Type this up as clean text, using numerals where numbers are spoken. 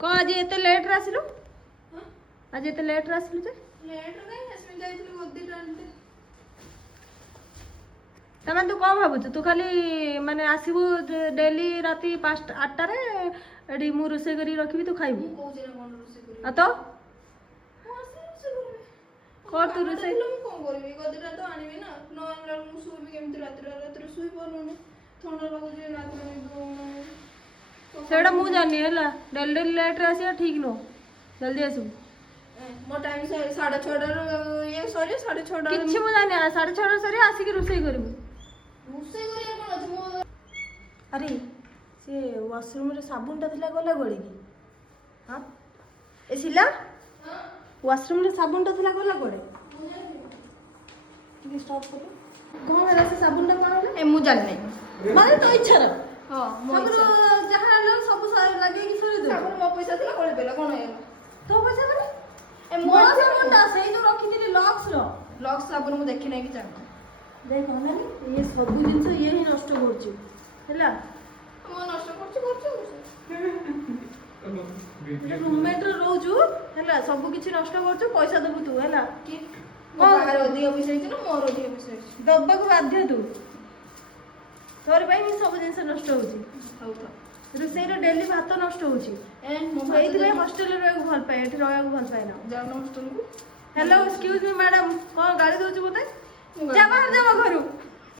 कौन आज एते लेट रे आसिलु आज एते लेट रे आसिलु जे लेट रे काई आसमी जाइतली गद्दी टाणते तमे तू कौन भाबुଛୁ तू खाली माने आसीबु डेली राती 5 8 रे एडी मु रोसे करी रखिबी तू खाइबू मु कहू जे कोन रोसे करी आ तो मु आसी रोसे करबी कोन तू रोसे मु कोन करबी गद्दीटा तो आनिबी ना न आनला मु सुबी केमति रात्री सुई परुनी ठंडा लागु जे रात्री सेडा मु जानी हैला डेली डेली लेट रे आसिया ठीक नो जल्दी आसु मो टाइम से 6:30 ये सॉरी 6:30 किछि मु जानी 6:30 सरी आसी के रोसे करबी रोसे करिया कोन अछि मो अरे से वॉशरूम रे साबुन ता थिला गला गळी की हां ए सिला हां वॉशरूम रे साबुन ता थिला गला गळे ठीक स्टॉप करो कोन होला से साबुन ता कोन होला ए मु जान नै माने तो इच्छा रे हां मो हमरो जहां लो सब सारे लगे की छोड़ दे साबुन मो पैसा थिला कोले पेला कोन हेला तो पैसा करे ए मो साबुन ता सेही तो रखी दिली लक्स रो लॉक साबुन मु देखि नै कि जान देख हमें ये सब जिंस ये ही नष्ट करछि हैला मो नष्ट करछि रूममेट रे रहउछु हैला सब किछि नष्ट करछु पैसा देबु तू हैला कि मो बाहर अधिक पैसा छै ना मोर अधिक पैसा छै दबा को बाध्य तू तोर भाई ही सब जिंस नष्ट होछि हौ तो रोसई रे डेली भात नष्ट होछि ए मो सेही रे हॉस्टल रे रहू भल पाए एठी रहू भल पाए ना जानो हॉस्टल को हेलो एक्सक्यूज मी मैडम कोन गाड़ी दोछु बते जा बाहर जा घरु